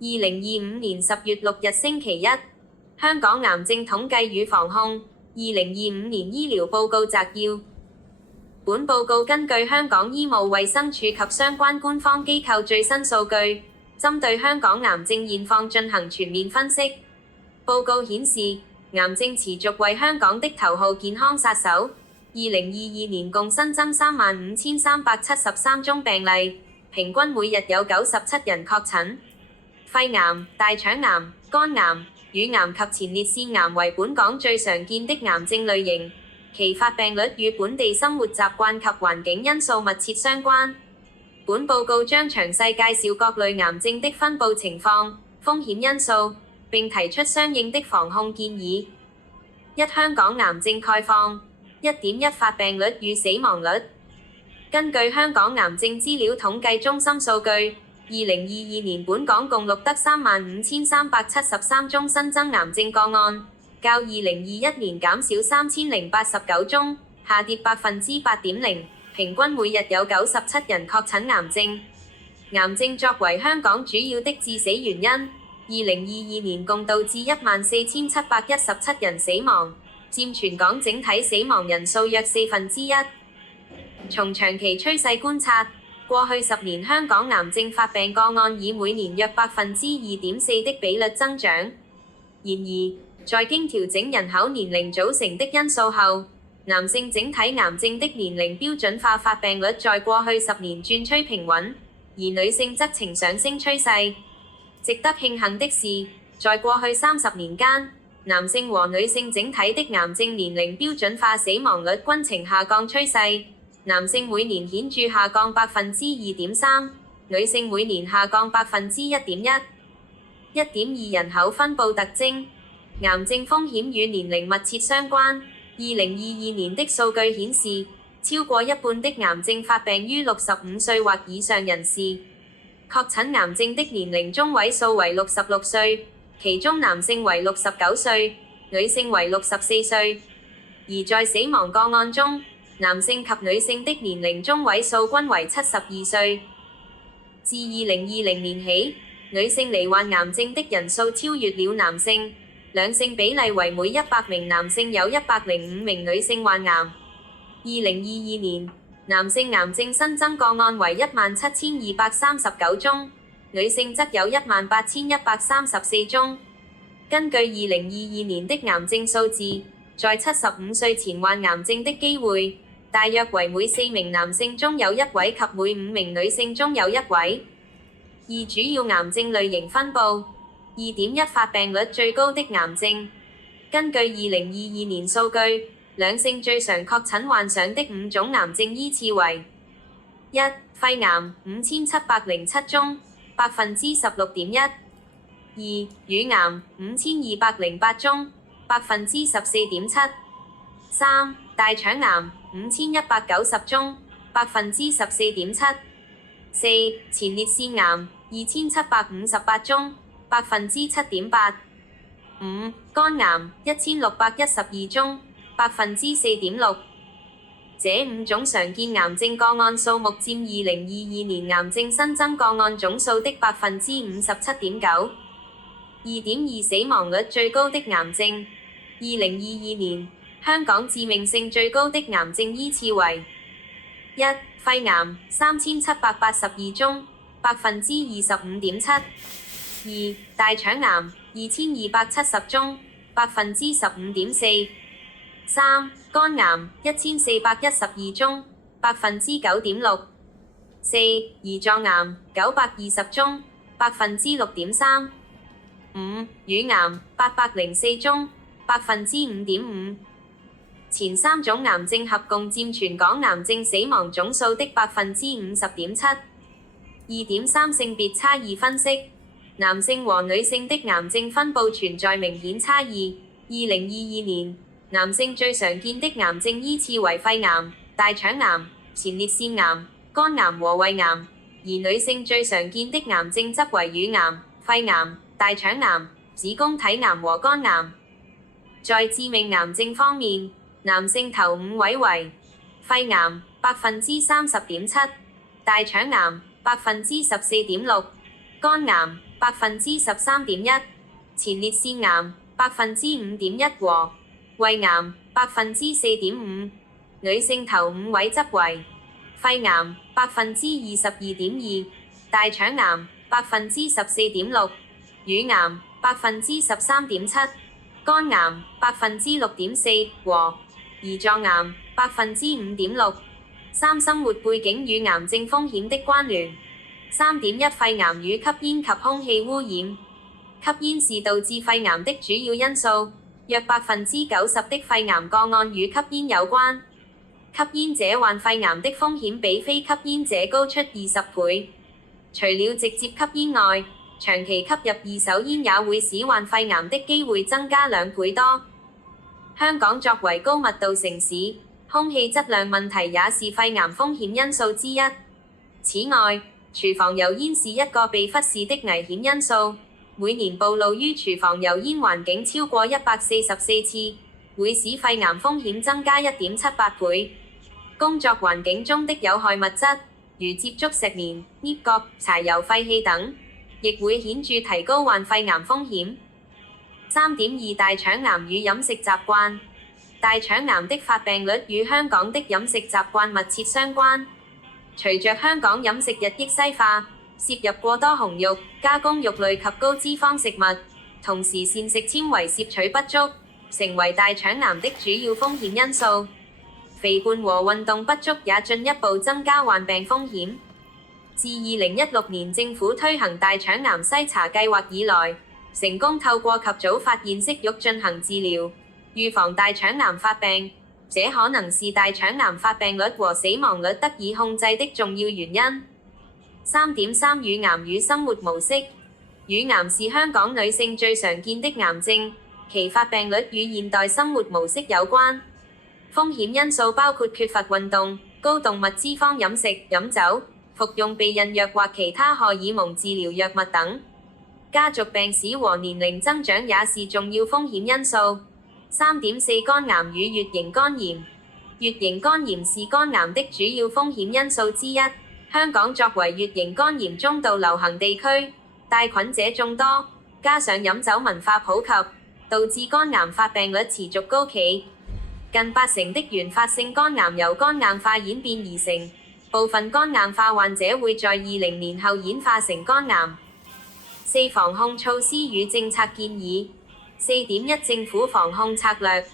2025年10月6日星期一，香港癌症統計與防控2025年醫療報告摘要。本報告根據香港醫務衛生署及相關官方機構最新數據，針對香港癌症現況進行全面分析。報告顯示，癌症持續為香港的頭號健康殺手。2022年共新增35,373宗病例，平均每日有97人確診。肺癌、大腸癌、肝癌、乳癌及前列腺癌為本港最常見的癌症類型，其發病率與本地生活習慣及環境因素密切相關。本報告將詳細介紹各類癌症的分佈情況、風險因素，並提出相應的防控建議。一、香港癌症概況。1.1 發病率與死亡率。根據香港癌症資料統計中心數據，2022年本港共錄得35,373宗新增癌症個案，較2021年減少3,089宗，下跌8.0%，平均每日有97人確診癌症。癌症作為香港主要的致死原因，2022年共導致14,717人死亡，佔全港整體死亡人數約1/4。從長期趨勢觀察，過去10年香港癌症發病個案以每年約2.4%的比率增長。然而，在經調整人口年齡組成的因素後，男性整體癌症的年齡標準化發病率在過去10年轉趨平穩，而女性則呈上升趨勢。值得慶幸的是，在過去30年間，男性和女性整體的癌症年齡標準化死亡率均呈下降趨勢，男性每年顯著下降2.3%，女性每年下降1.1%。1.2 人口分佈特徵，癌症風險與年齡密切相關。2022年的數據顯示，超過一半的癌症發病於65歲或以上人士，確診癌症的年齡中位數為66歲。其中男性為69歲，女性為64歲。而在死亡個案中，男性及女性的年齡中位數均為72歲。自2020年起，女性罹患癌症的人數超越了男性，兩性比例為每100名男性有105名女性患癌。2022年，男性癌症新增個案為17,239宗。女性則有18,134宗。根據2022年的癌症數字，在75歲前患癌症的機會，大約為每4名男性中有1位及每5名女性中有1位。二、主要癌症類型分佈。2.1 發病率最高的癌症。根據2022年數據，兩性最常確診患上的5種癌症依次為： 1. 肺癌5,707宗。16.1%。2. 乳癌5,208宗，14.7%。3. 大腸癌5,190宗，14.7%。4. 前列腺癌2,758宗，7.8%。5. 肝癌1,612宗，4.6%。這5種常見癌症個案數目佔2022年癌症新增個案總數的57.9%。2.2 死亡率最高的癌症。2022年，香港致命性最高的癌症依次為： 1. 肺癌3,782宗，25.7%。2. 大腸癌2,270宗，15.4%。3. 肝癌1,412宗，9.6%。4. 胰臟癌920宗，6.3%。5. 乳癌804宗，5.5%。前3種癌症合共佔全港癌症死亡總數的50.7%。2.3 性別差異分析，男性和女性的癌症分佈存在明顯差異。2022年，男性最常見的癌症依次為肺癌、大腸癌、前列腺癌、肝癌和胃癌，而女性最常見的癌症則為乳癌、肺癌、大腸癌、子宮體癌和肝癌。在致命癌症方面，男性頭5位為：肺癌30.7%，大腸癌14.6%，肝癌13.1%，前列腺癌5.1%和胃癌4.5%。女性頭5位則為肺癌22.2%，大腸癌14.6%，乳癌13.7%，肝癌6.4%和胰臟癌5.6%。三生活背景與癌症風險的關聯。3.1 肺癌與吸煙及空氣污染。吸煙是導致肺癌的主要因素，約90%的肺癌個案與吸煙有關。吸煙者患肺癌的風險比非吸煙者高出20倍。除了直接吸煙外，長期吸入二手煙也會使患肺癌的機會增加2倍多。香港作為高密度城市，空氣質量問題也是肺癌風險因素之一。此外，廚房油煙是一個被忽視的危險因素，每年暴露於廚房油煙環境超過144次，會使肺癌風險增加1.78倍。工作環境中的有害物質，如接觸石棉、鎳角、柴油廢氣等，亦會顯著提高患肺癌風險。3.2 大腸癌與飲食習慣。大腸癌的發病率與香港的飲食習慣密切相關。隨着香港飲食日益西化，攝入過多紅肉、加工肉類及高脂肪食物，同時膳食纖維攝取不足，成為大腸癌的主要風險因素。肥胖和運動不足也進一步增加患病風險。自2016年政府推行大腸癌篩查計劃以來，成功透過及早發現息肉進行治療，預防大腸癌發病，這可能是大腸癌發病率和死亡率得以控制的重要原因。3.3 乳癌與生活模式。乳癌是香港女性最常見的癌症，其發病率與現代生活模式有關。風險因素包括缺乏運動、高動物脂肪飲食、飲酒、服用避孕藥或其他荷爾蒙治療藥物等。家族病史和年齡增長也是重要風險因素。3.4 肝癌與乙型肝炎。乙型肝炎是肝癌的主要風險因素之一。香港作為乙型肝炎中度流行地區，帶菌者眾多，加上飲酒文化普及，導致肝癌發病率持續高企。近80%的原發性肝癌由肝硬化演變而成，部分肝硬化患者會在20年後演化成肝癌。4防控措施與政策建議。4.1 政府防控策略。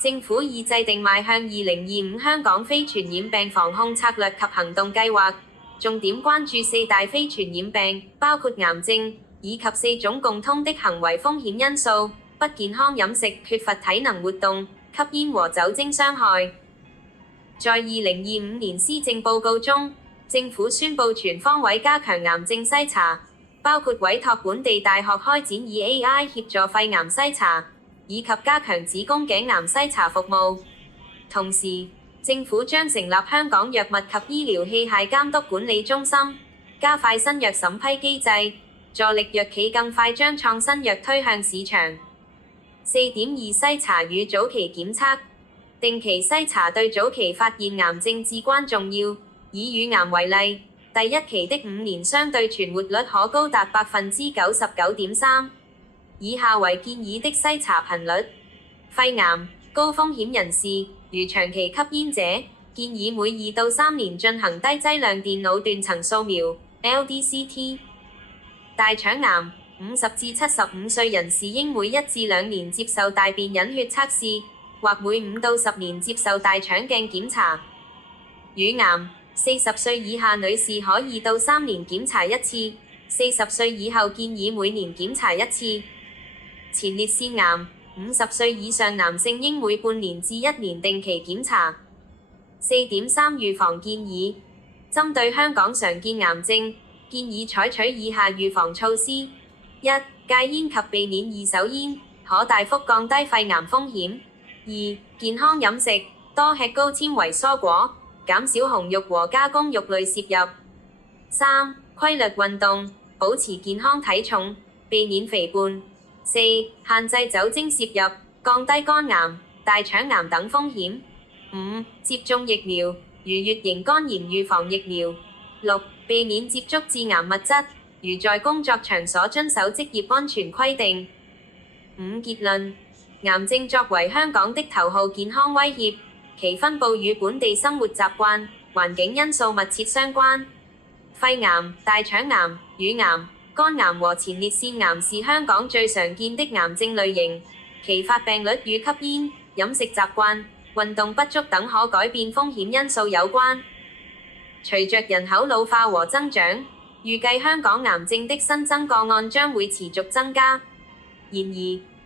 政府已制定邁向2025香港非傳染病防控策略及行動計劃，重點關注4大非傳染病，包括癌症，以及4種共通的行為風險因素：不健康飲食、缺乏體能活動、吸煙和酒精傷害。在2025年施政報告中，政府宣布全方位加強癌症篩查，包括委託本地大學開展以 AI 協助肺癌篩查，以及加強子宮頸癌篩查服務。同時，政府將成立香港藥物及醫療器械監督管理中心，加快新藥審批機制，助力藥企更快將創新藥推向市場。4.2 篩查與早期檢測。定期篩查對早期發現癌症至關重要。以乳癌為例，第一期的5年相對存活率可高達 99.3%。以下為建議的篩查頻率。肺癌，高風險人士，如長期吸煙者，建議每2到3年進行低劑量電腦斷層掃描 （LDCT）。大腸癌，50至75歲人士應每1至2年接受大便隱血測試，或每5到10年接受大腸鏡檢查。乳癌，40歲以下女士可2到3年檢查1次，40歲以後建議每年檢查1次。前列腺癌，50歲以上男性應每半年至1年定期檢查。4.3 預防建議。針對香港常見癌症，建議採取以下預防措施： 1. 戒煙及避免二手煙，可大幅降低肺癌風險。2. 健康飲食，多吃高纖維蔬果，減少紅肉和加工肉類攝入。 3. 規律運動，保持健康體重，避免肥胖。 4. 限制酒精攝入，降低肝癌、大腸癌等風險。 5. 接種疫苗，如乙型肝炎預防疫苗。 6. 避免接觸致癌物質，如如在工作場所遵守職業安全規定。五結論，癌症作為香港的頭號健康威脅，其分佈與本地生活習慣、環境因素密切相關。肺癌、大腸癌、乳癌、肝癌和前列腺癌是香港最常見的癌症類型，其發病率與吸煙、飲食習慣、運動不足等可改變風險因素有關。隨着人口老化和增長，預計香港癌症的新增個案將會持續增加。然而，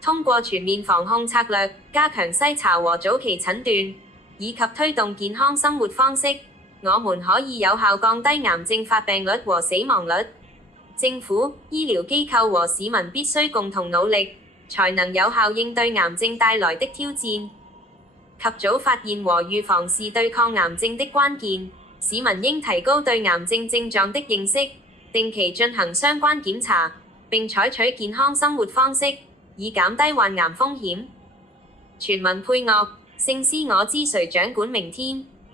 通過全面防控策略、加強篩查和早期診斷，以及推動健康生活方式，我們可以有效降低癌症發病率和死亡率。政府、醫療機構和市民必須共同努力，才能有效應對癌症帶來的挑戰。及早發現和預防是對抗癌症的關鍵，市民應提高對癌症症狀的認識，定期進行相關檢查，並採取健康生活方式，以減低患癌風險。全文配樂：聖詩我知誰掌管明天。